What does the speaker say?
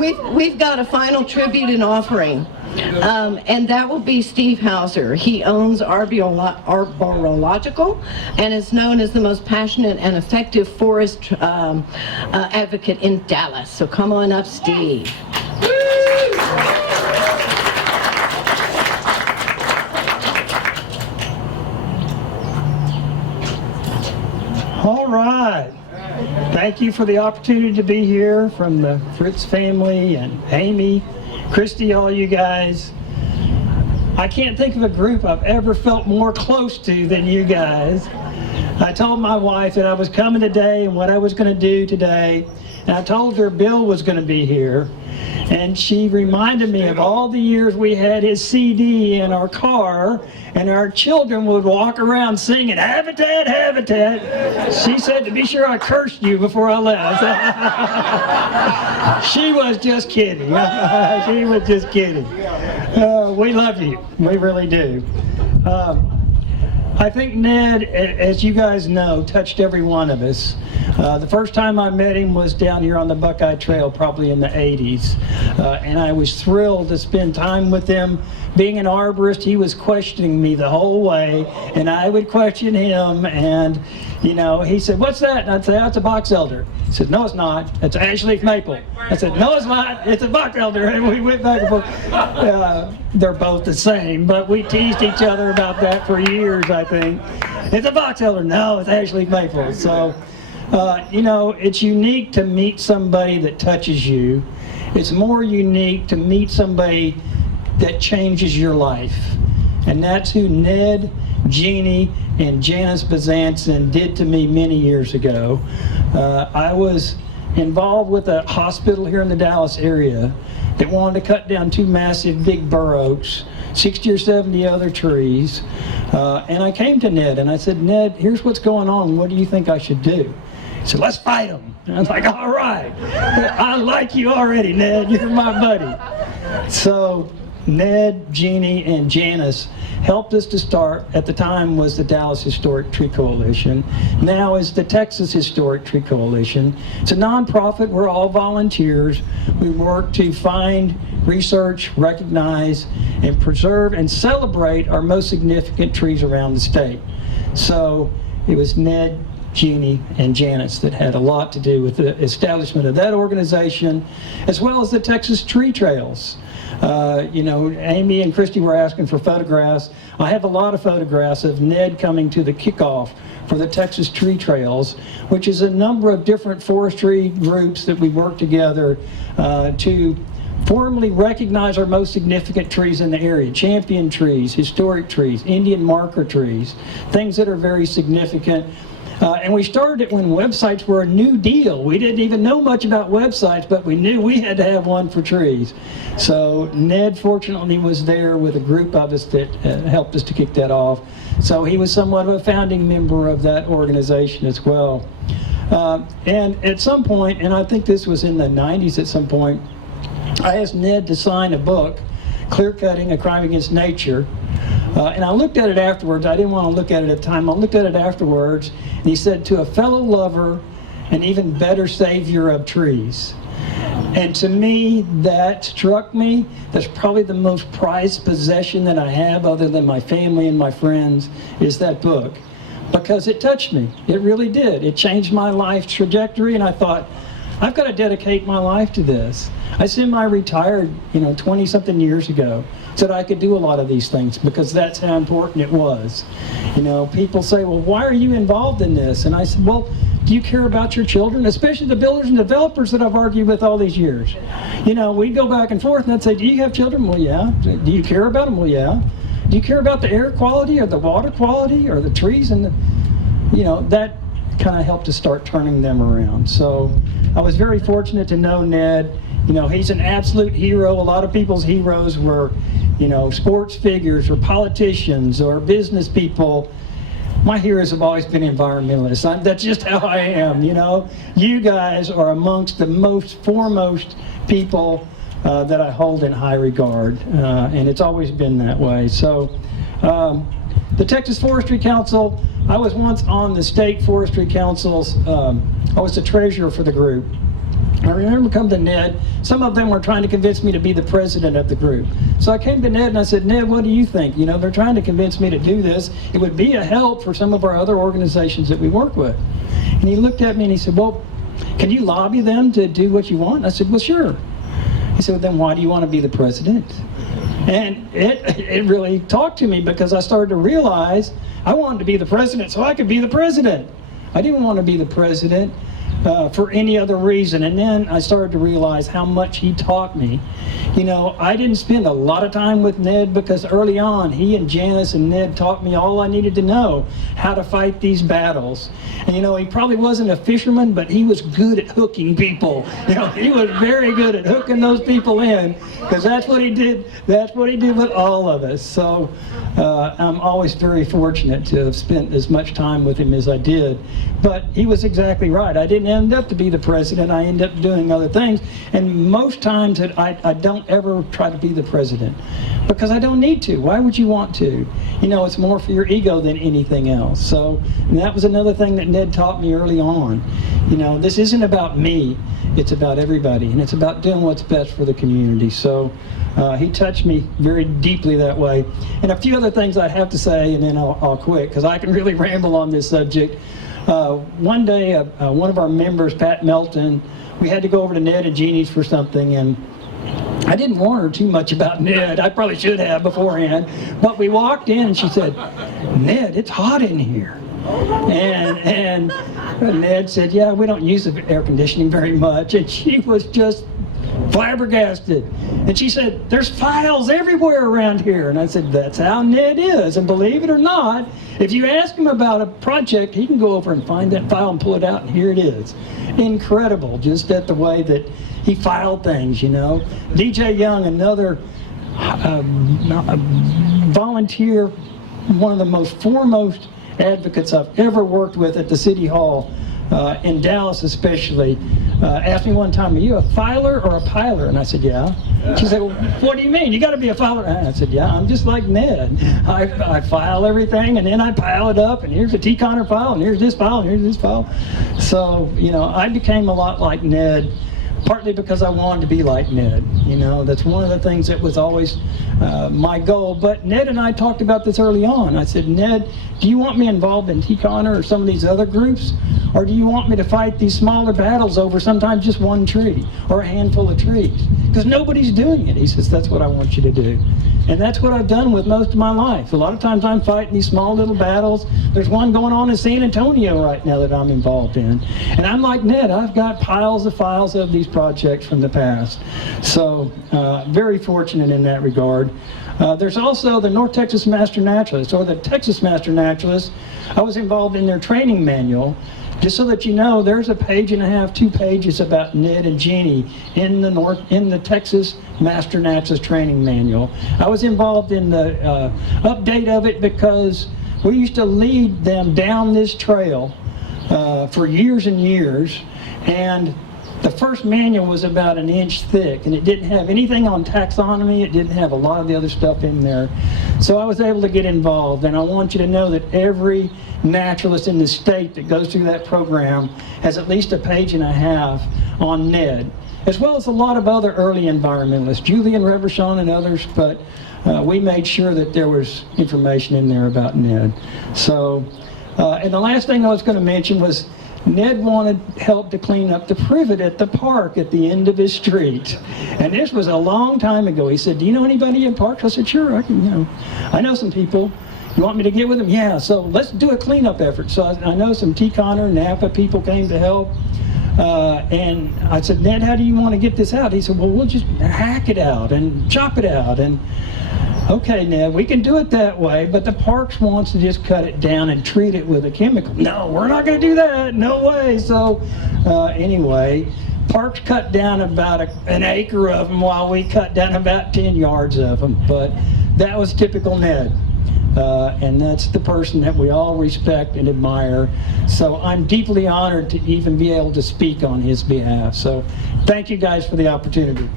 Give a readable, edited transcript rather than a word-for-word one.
we've got a final tribute and offering. And that will be Steve Hauser. He owns Arborological and is known as the most passionate and effective forest advocate in Dallas. So come on up, Steve. All right. Thank you for the opportunity to be here from the Fritz family and Amy, Christy, all you guys. I can't think of a group I've ever felt more close to than you guys. I told my wife that I was coming today and what I was going to do today, and I told her Bill was going to be here, and she reminded me of all the years we had his CD in our car, and our children would walk around singing, "Habitat, Habitat." She said to be sure I cursed you before I left. She was just kidding. She was just kidding. We love you. We really do. I think Ned, as you guys know, touched every one of us. The first time I met him was down here on the Buckeye Trail, probably in the 80s. And I was thrilled to spend time with him. Being an arborist, he was questioning me the whole way, and I would question him. And, you know, he said, "What's that?" And I'd say, "Oh, it's a box elder." He said, "No, it's not. It's an ash leaf maple." I said, "No, it's not. It's a box elder." And we went back and forth. They're both the same, but we teased each other about that for years, I think. "It's a box elder." "No, it's ash leaf maple." So, you know, it's unique to meet somebody that touches you. It's more unique to meet somebody that changes your life. And that's who Ned, Jeannie, and Janice Bazanson did to me many years ago. I was involved with a hospital here in the Dallas area that wanted to cut down 2 massive big bur oaks, 60 or 70 other trees. And I came to Ned and I said, "Ned, here's what's going on. What do you think I should do?" He said, "Let's fight them." And I was like, "All right. I like you already, Ned. You're my buddy." So Ned, Jeannie, and Janice helped us to start. At the time was the Dallas Historic Tree Coalition. Now is the Texas Historic Tree Coalition. It's a nonprofit. We're all volunteers. We work to find, research, recognize, and preserve and celebrate our most significant trees around the state. So it was Ned, Jeannie, and Janice that had a lot to do with the establishment of that organization, as well as the Texas Tree Trails. You know, Amy and Christy were asking for photographs. I have a lot of photographs of Ned coming to the kickoff for the Texas Tree Trails, which is a number of different forestry groups that we work together to formally recognize our most significant trees in the area. Champion trees, historic trees, Indian marker trees, things that are very significant. And we started it when websites were a new deal. We didn't even know much about websites, but we knew we had to have one for trees. So Ned fortunately was there with a group of us that helped us to kick that off. So he was somewhat of a founding member of that organization as well. And at some point, and I think this was in the 90s at some point, I asked Ned to sign a book, Clear Cutting, A Crime Against Nature. And I looked at it afterwards. I didn't want to look at it at the time. I looked at it afterwards, and he said, "To a fellow lover, an even better savior of trees." And to me, that struck me. That's probably the most prized possession that I have, other than my family and my friends, is that book. Because it touched me. It really did. It changed my life trajectory, and I thought, I've got to dedicate my life to this. I semi-retired, 20-something years ago, so that I could do a lot of these things because that's how important it was. People say, "Well, why are you involved in this?" And I said, "Well, do you care about your children?" Especially the builders and developers that I've argued with all these years. We'd go back and forth and I'd say, "Do you have children?" "Well, yeah." "Do you care about them?" "Well, yeah." "Do you care about the air quality or the water quality or the trees?" And that kind of helped to start turning them around. So I was very fortunate to know Ned. He's an absolute hero. A lot of people's heroes were, sports figures or politicians or business people. My heroes have always been environmentalists. That's just how I am, You guys are amongst the most foremost people that I hold in high regard, and it's always been that way. So the Texas Forestry Council, I was once on the State Forestry Council's, I was the treasurer for the group. I remember coming to Ned. Some of them were trying to convince me to be the president of the group. So I came to Ned and I said, Ned, what do you think? You know, they're trying to convince me to do this. It would be a help for some of our other organizations that we work with. And he looked at me and he said, well, can you lobby them to do what you want? And I said, well, sure. He said, well, then why do you want to be the president? And it really talked to me, because I started to realize I wanted to be the president so I could be the president. I didn't want to be the president for any other reason. And then I started to realize how much he taught me. You know, I didn't spend a lot of time with Ned, because early on he and Janice and Ned taught me all I needed to know, how to fight these battles. And you know, he probably wasn't a fisherman, but he was good at hooking people. You know, he was very good at hooking those people in, because that's what he did. That's what he did with all of us. So I'm always very fortunate to have spent as much time with him as I did. But he was exactly right. I didn't end up to be the president. I ended up doing other things. And most times I don't ever try to be the president, because I don't need to. Why would you want to? You know, it's more for your ego than anything else. So that was another thing that Ned taught me early on. You know, this isn't about me. It's about everybody, and it's about doing what's best for the community. So he touched me very deeply that way. And a few other things I have to say, and then I'll quit, because I can really ramble on this subject. One day, one of our members, Pat Melton, we had to go over to Ned and Jeannie's for something, and I didn't warn her too much about Ned. I probably should have beforehand. But we walked in and she said, Ned, it's hot in here. And Ned said, yeah, we don't use the air conditioning very much. And she was just flabbergasted. And she said, there's files everywhere around here. And I said, that's how Ned is. And believe it or not, if you ask him about a project, he can go over and find that file and pull it out, and here it is. Incredible, just at the way that he filed things, you know. DJ Young, another volunteer, one of the most foremost advocates I've ever worked with at the City Hall, in Dallas especially, asked me one time, are you a filer or a piler? And I said, yeah. She said, well, what do you mean? You got to be a filer. And I said, yeah, I'm just like Ned. I file everything, and then I pile it up, and here's a T-Conner file, and here's this file, and here's this file. So, you know, I became a lot like Ned, partly because I wanted to be like Ned. You know, that's one of the things that was always my goal. But Ned and I talked about this early on. I said, Ned, do you want me involved in T-Conner or some of these other groups? Or do you want me to fight these smaller battles over sometimes just one tree or a handful of trees? Because nobody's doing it. He says, that's what I want you to do. And that's what I've done with most of my life. A lot of times I'm fighting these small little battles. There's one going on in San Antonio right now that I'm involved in. And I'm like Ned, I've got piles of files of these projects from the past. So very fortunate in that regard. There's also the North Texas Master Naturalist, or the Texas Master Naturalist. I was involved in their training manual. Just so that you know, there's a page and a half, 2 pages about Ned and Jeannie in the Texas Master Naturalist training manual. I was involved in the update of it, because we used to lead them down this trail for years and years, and the first manual was about 1 inch thick, and it didn't have anything on taxonomy. It didn't have a lot of the other stuff in there. So I was able to get involved, and I want you to know that every naturalist in the state that goes through that program has at least 1.5 pages on Ned, as well as a lot of other early environmentalists, Julian Reverchon and others, but we made sure that there was information in there about Ned. So, and the last thing I was going to mention was Ned wanted help to clean up the privet at the park at the end of his street. And this was a long time ago. He said, do you know anybody in parks? I said, sure, I know some people. You want me to get with them? Yeah, so let's do a cleanup effort. So I know some T-Conner, Napa people came to help. And I said, Ned, how do you want to get this out? He said, well, we'll just hack it out and chop it out. And okay, Ned, we can do it that way, but the parks wants to just cut it down and treat it with a chemical. No, we're not going to do that. No way. So anyway, parks cut down about 1 acre of them, while we cut down about 10 yards of them. But that was typical Ned. And that's the person that we all respect and admire. So I'm deeply honored to even be able to speak on his behalf. So thank you guys for the opportunity.